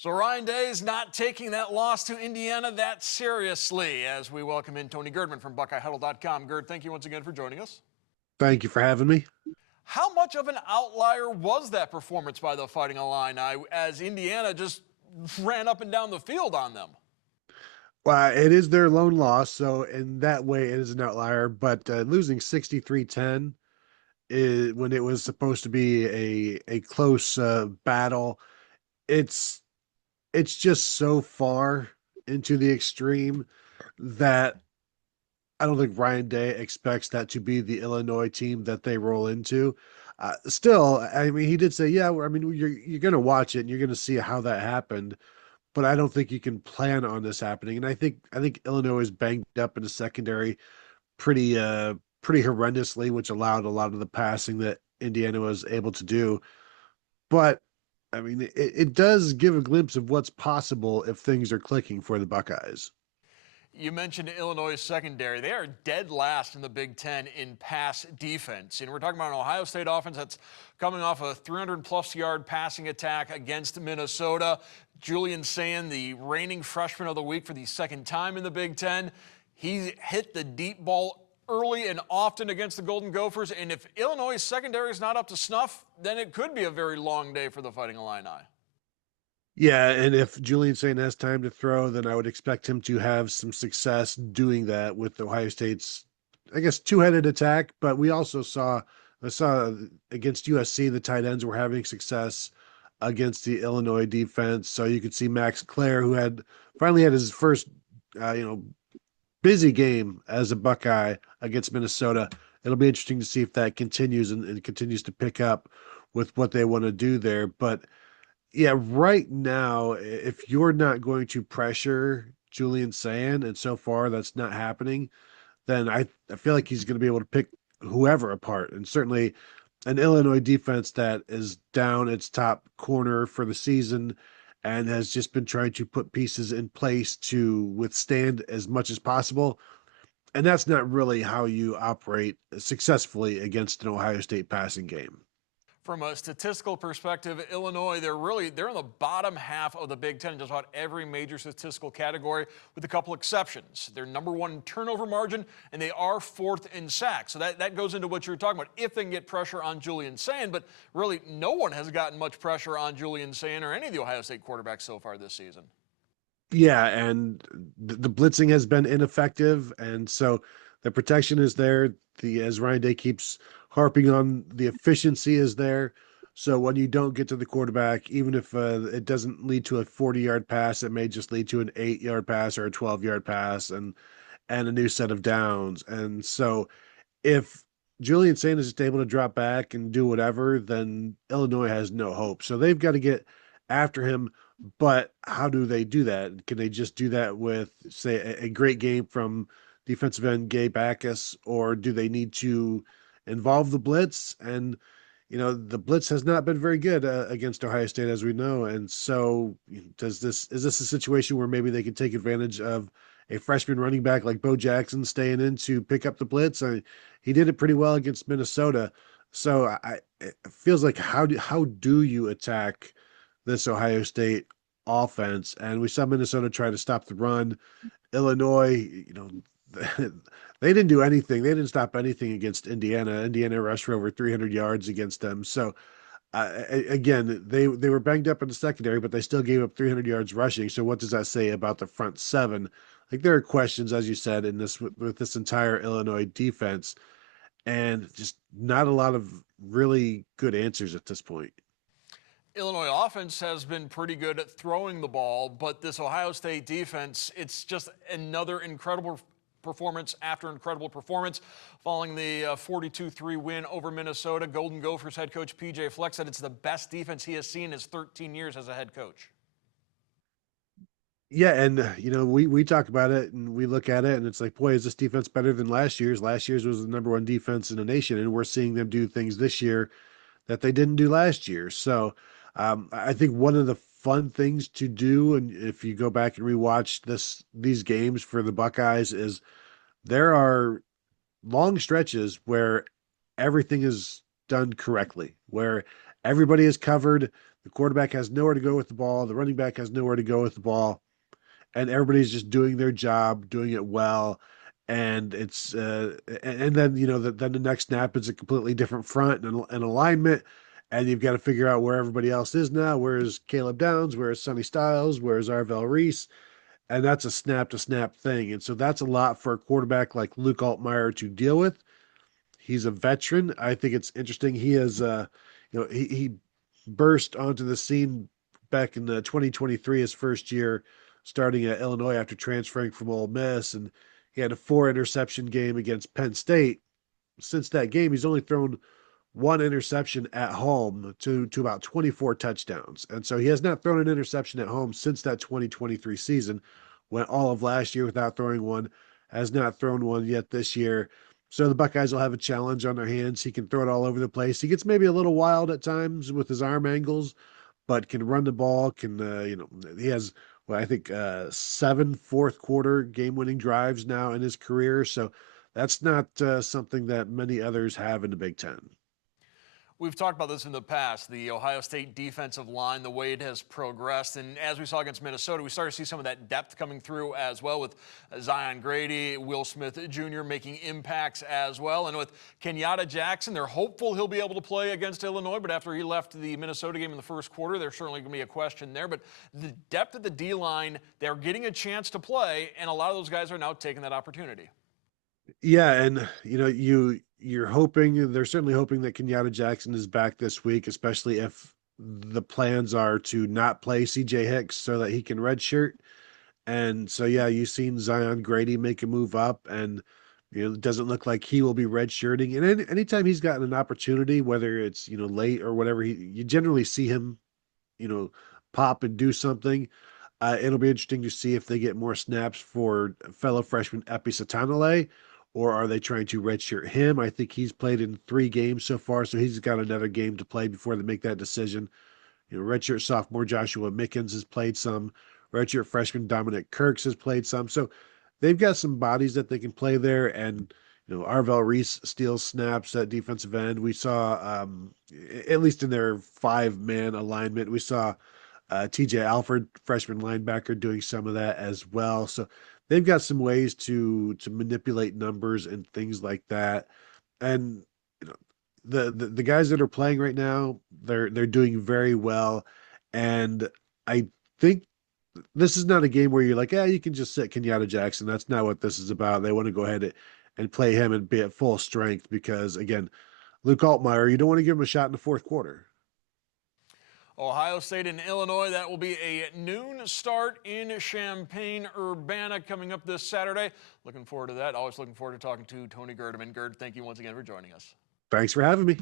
So Ryan Day is not taking that loss to Indiana that seriously as we welcome in Tony Gerdeman from BuckeyeHuddle.com. Gerd, thank you once again for joining us. Thank you for having me. How much of an outlier was that performance by the Fighting Illini as Indiana just ran up and down the field on them? Well, it is their lone loss, so in that way, it is an outlier. But losing 63-10 is when it was supposed to be a close battle. It's it's just so far into the extreme that I don't think Ryan Day expects that to be the Illinois team that they roll into. Still, I mean, he did say, "Yeah, I mean, you're going to watch it and you're going to see how that happened." But I don't think you can plan on this happening. And I think Illinois is banged up in the secondary pretty horrendously, which allowed a lot of the passing that Indiana was able to do. But I mean, it does give a glimpse of what's possible if things are clicking for the Buckeyes. You mentioned Illinois' secondary. They are dead last in the Big Ten in pass defense. And we're talking about an Ohio State offense that's coming off a 300-plus yard passing attack against Minnesota. Julian Sayin, the reigning freshman of the week for the second time in the Big Ten, he hit the deep ball early and often against the Golden Gophers. And if Illinois' secondary is not up to snuff, then it could be a very long day for the Fighting Illini. Yeah, and if Julian Saint has time to throw, then I would expect him to have some success doing that with Ohio State's, I guess, two-headed attack. But we also I saw against USC, the tight ends were having success against the Illinois defense. So you could see Max Clare, who had finally had his first, uh, you know, busy game as a Buckeye against Minnesota. It'll be interesting to see if that continues and continues to pick up with what they want to do there. But yeah, right now, if you're not going to pressure Julian Sand, and so far that's not happening, then I feel like he's going to be able to pick whoever apart. And certainly an Illinois defense that is down its top corner for the season and has just been trying to put pieces in place to withstand as much as possible. And that's not really how you operate successfully against an Ohio State passing game. From a statistical perspective, Illinois, they're in the bottom half of the Big Ten in just about every major statistical category, with a couple exceptions. They're number one in turnover margin, and they are fourth in sacks. So that goes into what you're talking about, if they can get pressure on Julian Sayin. But really, no one has gotten much pressure on Julian Sayin or any of the Ohio State quarterbacks so far this season. Yeah, and the blitzing has been ineffective, and so the protection is there. The As Ryan Day keeps harping on, the efficiency is there. So when you don't get to the quarterback, even if it doesn't lead to a 40-yard pass, it may just lead to an 8-yard pass or a 12-yard pass, and a new set of downs. And so if Julian Sand is just able to drop back and do whatever, then Illinois has no hope. So they've got to get after him. But how do they do that? Can they just do that with, say, a great game from defensive end Gabe Backus, or do they need to involve the blitz? And the blitz has not been very good against Ohio State, as we know. And so, is this a situation where maybe they can take advantage of a freshman running back like Bo Jackson staying in to pick up the blitz? He did it pretty well against Minnesota. So it feels like, how do you attack this Ohio State offense? And we saw Minnesota try to stop the run. Illinois, they didn't do anything. They didn't stop anything against Indiana. Indiana rushed for over 300 yards against them. So again, they were banged up in the secondary, but they still gave up 300 yards rushing. So what does that say about the front seven? Like, there are questions, as you said, in this with this entire Illinois defense, and just not a lot of really good answers at this point. Illinois offense has been pretty good at throwing the ball, but this Ohio State defense, it's just another incredible performance after incredible performance. Following the 42-3 win over Minnesota, Golden Gophers head coach P.J. Fleck said it's the best defense he has seen in his 13 years as a head coach. Yeah, and we talk about it and we look at it and it's like, boy, is this defense better than last year's? Last year's was the number one defense in the nation, and we're seeing them do things this year that they didn't do last year. So I think one of the fun things to do, and if you go back and rewatch these games for the Buckeyes, is there are long stretches where everything is done correctly, where everybody is covered. The quarterback has nowhere to go with the ball. The running back has nowhere to go with the ball, and everybody's just doing their job, doing it well. And and then then the next snap is a completely different front and alignment, and you've got to figure out where everybody else is now. Where's Caleb Downs? Where's Sonny Styles? Where's Arvell Reese? And that's a snap to snap thing. And so that's a lot for a quarterback like Luke Altmaier to deal with. He's a veteran. I think it's interesting. He is, he burst onto the scene back in 2023, his first year starting at Illinois after transferring from Ole Miss, and he had a 4 interception game against Penn State. Since that game, he's only thrown 1 interception at home to about 24 touchdowns. And so he has not thrown an interception at home since that 2023 season. Went all of last year without throwing one, has not thrown one yet this year. So the Buckeyes will have a challenge on their hands. He can throw it all over the place. He gets maybe a little wild at times with his arm angles, but can run the ball. He has, well, I think 7 fourth quarter game-winning drives now in his career. So that's not something that many others have in the Big Ten. We've talked about this in the past, the Ohio State defensive line, the way it has progressed. And as we saw against Minnesota, we started to see some of that depth coming through as well with Zion Grady, Will Smith Jr. making impacts as well. And with Kenyatta Jackson, they're hopeful he'll be able to play against Illinois. But after he left the Minnesota game in the first quarter, there's certainly going to be a question there. But the depth of the D-line, they're getting a chance to play, and a lot of those guys are now taking that opportunity. Yeah, and you're hoping, they're certainly hoping that Kenyatta Jackson is back this week, especially if the plans are to not play CJ Hicks so that he can redshirt. And so yeah, you've seen Zion Grady make a move up, and it doesn't look like he will be redshirting. And anytime he's gotten an opportunity, whether it's late or whatever, you generally see him you know pop and do something. It'll be interesting to see if they get more snaps for fellow freshman Epi Satanale, or are they trying to redshirt him? I think he's played in 3 games so far, so he's got another game to play before they make that decision. Redshirt sophomore Joshua Mickens has played some. Redshirt freshman Dominic Kirks has played some. So they've got some bodies that they can play there. And, Arvell Reese steals snaps at defensive end. We saw, at least in their 5-man alignment, we saw TJ Alford, freshman linebacker, doing some of that as well. So they've got some ways to manipulate numbers and things like that. And the guys that are playing right now, they're doing very well. And I think this is not a game where you're like, yeah, you can just sit Kenyatta Jackson. That's not what this is about. They want to go ahead and play him and be at full strength because, again, Luke Altmaier, you don't want to give him a shot in the fourth quarter. Ohio State and Illinois, that will be a noon start in Champaign-Urbana coming up this Saturday. Looking forward to that. Always looking forward to talking to Tony Gerdeman. Gerd, thank you once again for joining us. Thanks for having me.